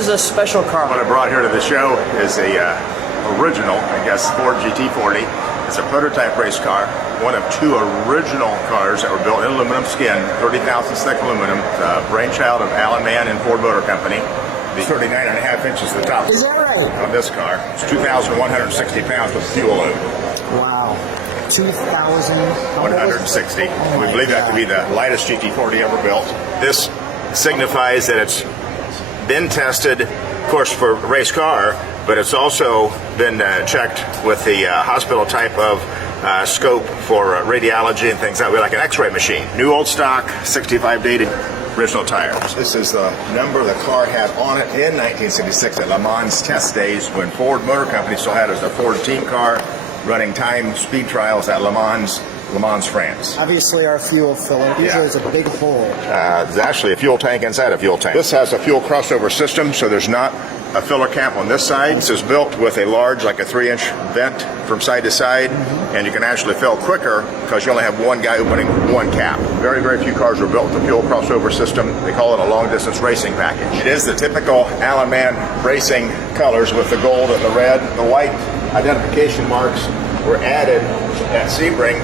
is a special car. What I brought here to the show is a original, I guess, Ford GT40. It's a prototype race car, one of two original cars that were built in aluminum skin, 30,000 thick aluminum, brainchild of Alan Mann and Ford Motor Company. The 39.5 inches the top. Is that right? On this car. It's 2,160 pounds with fuel load. Wow. 2,160. We believe that to be the lightest GT40 ever built. This signifies that it's been tested, of course, for a race car, but it's also been checked with the hospital type of scope for radiology and things that way, like an x-ray machine. New old stock, 65 dated original tires. This is the number the car had on it in 1966 at Le Mans test days when Ford Motor Company still had it as a Ford team car running time speed trials at Le Mans, France. Obviously our fuel filler. Usually it's a big hole. There's actually a fuel tank inside a fuel tank. This has a fuel crossover system, so there's not a filler cap on this side. This is built with a large, like a 3-inch vent from side to side, and you can actually fill quicker because you only have one guy opening one cap. Very, very few cars were built with a fuel crossover system. They call it a long-distance racing package. It is the typical Alan Mann racing colors with the gold and the red. The white identification marks were added at Sebring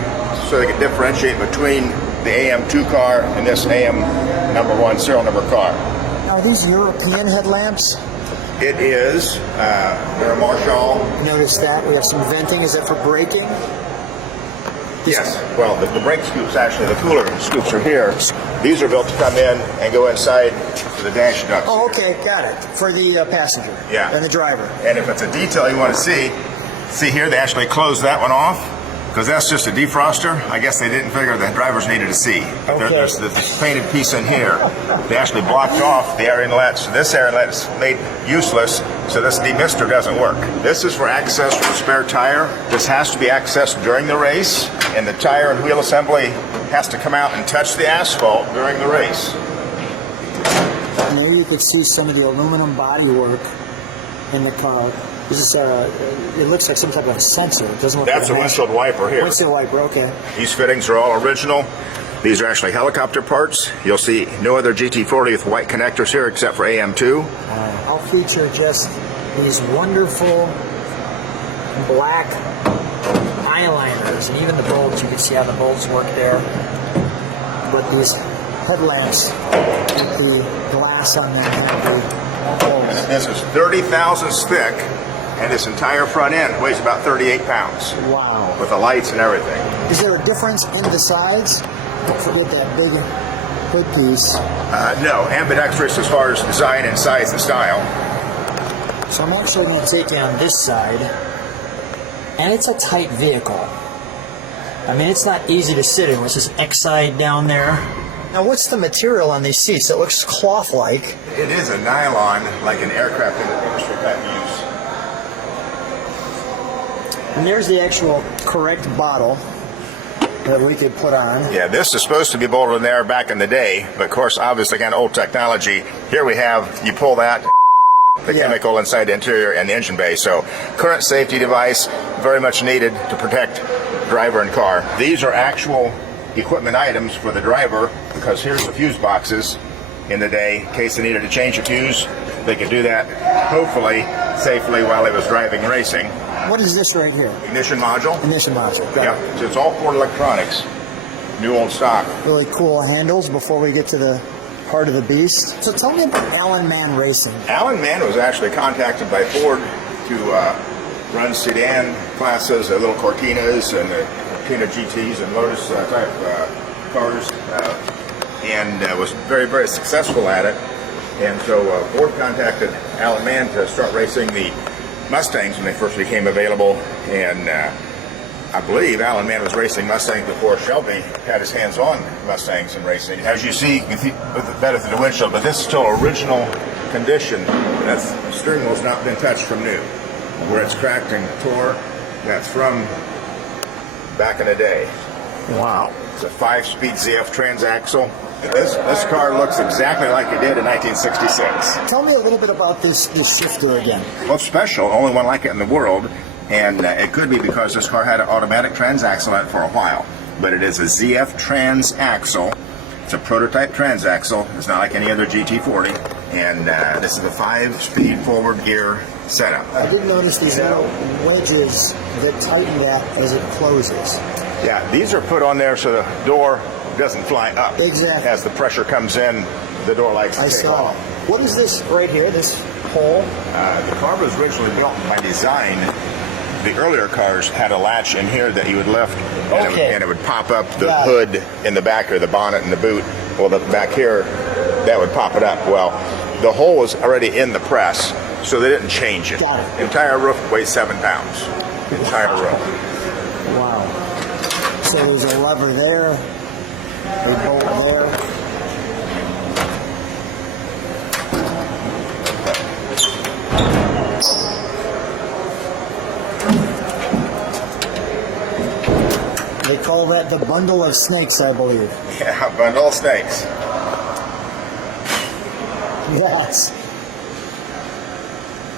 so they could differentiate between the AM2 car and this AM number 1 serial number car. Are these European headlamps? It is. They're a Marshall. Notice that. We have some venting. Is that for braking? Yes. Well, the brake scoops, actually, the cooler scoops are here. These are built to come in and go inside the dash ducts. Oh, okay. Got it. For the passenger. Yeah. And the driver. And if it's a detail you want to see here, they actually closed that one off. Because that's just a defroster. I guess they didn't figure the drivers needed to see. Okay. There's this painted piece in here. They actually blocked off the air inlets. So this air inlet is made useless, so this demister doesn't work. This is for access for the spare tire. This has to be accessed during the race, and the tire and wheel assembly has to come out and touch the asphalt during the race. Maybe you could see some of the aluminum bodywork in the car. This is it looks like some type of sensor. It doesn't look That's like a windshield wiper here. Windshield wiper, okay. These fittings are all original. These are actually helicopter parts. You'll see no other GT40 with white connectors here except for AM2. I'll feature just these wonderful black eyeliners and even the bolts. You can see how the bolts work there. But these headlamps with the glass on them have the holes. This is 30 thousandths thick, and this entire front end weighs about 38 pounds. Wow. With the lights and everything. Is there a difference in the sides? Don't forget that big hood piece. No, ambidextrous as far as design and size and style. So I'm actually going to take you on this side, and it's a tight vehicle. I mean, it's not easy to sit in with this X-side down there. Now, what's the material on these seats? It looks cloth-like. It is a nylon, like an aircraft industry type use. And there's the actual correct bottle that we could put on. Yeah, this is supposed to be bolted in there back in the day, but of course, obviously, kind of old technology. Here we have, you pull that, the chemical inside the interior and the engine bay. So, current safety device, very much needed to protect driver and car. These are actual equipment items for the driver, because here's the fuse boxes in the day. In case they needed to change a fuse, they could do that, hopefully, safely while they was driving racing. What is this right here? Ignition module. Ignition module. Got Yeah, it. so it's all Ford electronics. New old stock. Really cool handles before we get to the heart of the beast. So tell me about Alan Mann Racing. Alan Mann was actually contacted by Ford to run sedan classes, little Cortinas and Cortina GTs and Lotus type cars, and was very, very successful at it. And so Ford contacted Alan Mann to start racing the Mustangs when they first became available, and I believe Alan Mann was racing Mustangs before Shelby had his hands on Mustangs and racing. As you see, with the better than the windshield, but this is still original condition. The steering wheel's not been touched from new. Where it's cracked and tore, that's from back in the day. Wow. It's a 5-speed ZF transaxle. This car looks exactly like it did in 1966. Tell me a little bit about this shifter again. Well, it's special, only one like it in the world, and it could be because this car had an automatic transaxle in it for a while. But it is a ZF transaxle. It's a prototype transaxle. It's not like any other GT40, And this is a 5-speed forward gear setup. I did notice these little wedges that tighten that as it closes. Yeah, these are put on there so the door doesn't fly up. Exactly. As the pressure comes in, the door likes to I take saw. off. What is this right here, this hole? The car was originally built by design. The earlier cars had a latch in here that you would lift, and it would pop up the hood in the back, or the bonnet in the boot. Well, the back here, that would pop it up. Well, the hole was already in the press, so they didn't change it. Got it. The entire roof weighs 7 pounds. The entire roof. Wow. So there's a lever there, a bolt there. They call that the bundle of snakes, I believe. Yeah, bundle of snakes. That's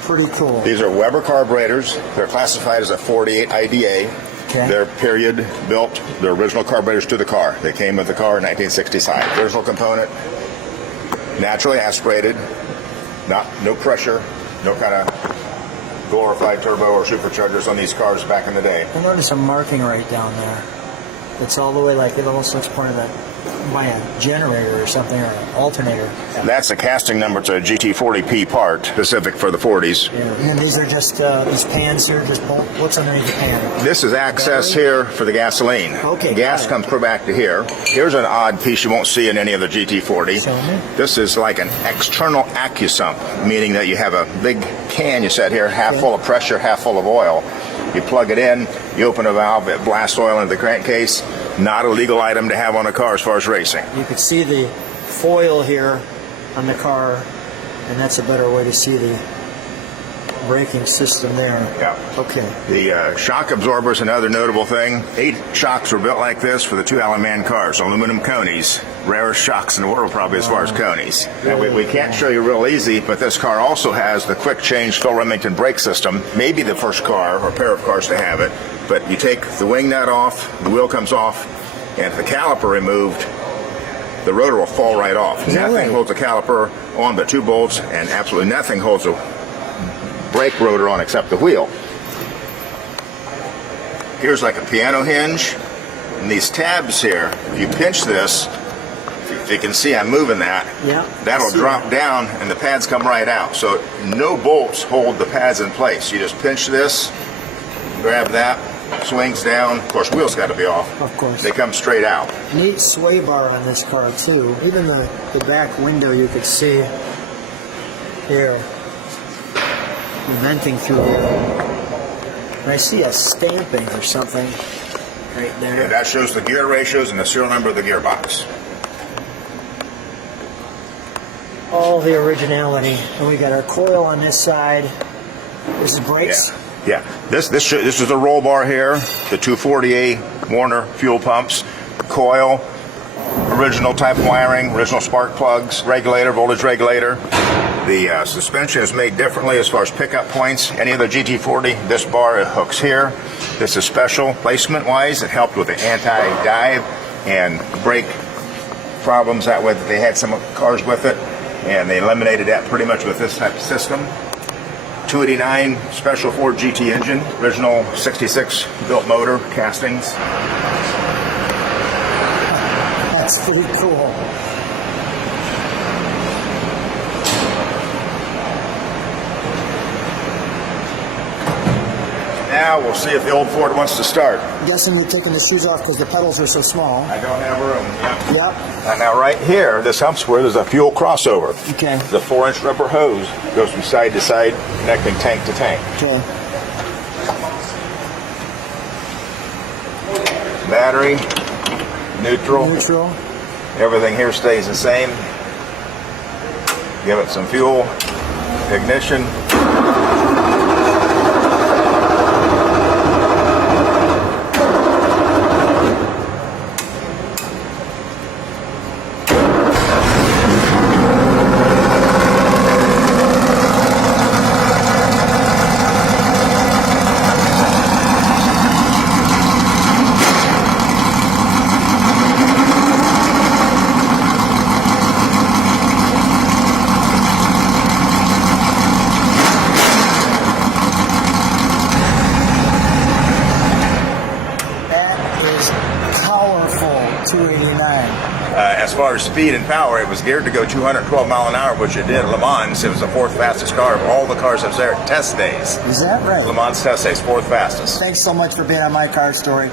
pretty cool. These are Weber carburetors. They're classified as a 48 IDA. Okay. They're period built. They're original carburetors to the car. They came with the car in 1965. Original component, naturally aspirated, no pressure, no kind of glorified turbo or superchargers on these cars back in the day. I noticed a marking right down there. It's all the way, like it almost looks pointed at by a generator or something, or an alternator. That's a casting number to a GT40P part, specific for the 40s. Yeah. And these are just these pans here. Just what's underneath the pan? This is access here for the gasoline. Okay. Gas comes clear back to here. Here's an odd piece you won't see in any of the GT40. This is like an external AccuSump, meaning that you have a big can you set here, half full of pressure, half full of oil. You plug it in, you open a valve, it blasts oil into the crankcase. Not a legal item to have on a car as far as racing. You can see the foil here on the car, and that's a better way to see the braking system there. Yeah. Okay. The shock absorber is another notable thing. 8 shocks were built like this for the 2 Allen man cars, aluminum conies. Rarest shocks in the world, probably, as far as conies. Now, we can't show you real easy, but this car also has the quick change Phil Remington brake system. Maybe the first car or pair of cars to have it. But you take the wing nut off, the wheel comes off, and if the caliper removed, the rotor will fall right off. Nothing holds the caliper on but 2 bolts, and absolutely nothing holds a brake rotor on except the wheel. Here's like a piano hinge, and these tabs here, if you pinch this, if you can see I'm moving that, that'll drop down and the pads come right out. So no bolts hold the pads in place. You just pinch this, grab that, swings down. Of course, wheels got to be off. Of course. They come straight out. Neat sway bar on this car too. Even the back window you could see here, venting through here. And I see a stamping or something right there. And that shows the gear ratios and the serial number of the gearbox. All the originality. And we got our coil on this side. This is brakes. Yeah. This is the roll bar here, the 240A Warner fuel pumps, coil, original type wiring, original spark plugs, regulator, voltage regulator. The suspension is made differently as far as pickup points. Any of the GT40, this bar hooks here. This is special placement-wise. It helped with the anti-dive and brake problems that way that they had some cars with it, and they eliminated that pretty much with this type of system. 289 special Ford GT engine, original 66 built motor, castings. That's pretty cool. Now we'll see if the old Ford wants to start. I'm guessing you're taking the shoes off because the pedals are so small. I don't have room. Yep. And now right here, this hump square, there's a fuel crossover. Okay. The 4-inch rubber hose goes from side to side, connecting tank to tank. Okay. Battery, neutral. Neutral. Everything here stays the same. Give it some fuel, ignition. 289. As far as speed and power, it was geared to go 212 mile an hour, which it did. Le Mans, it was the fourth fastest car of all the cars that was there at test days. Is that right? Le Mans test days, fourth fastest. Thanks so much for being on My Car Story.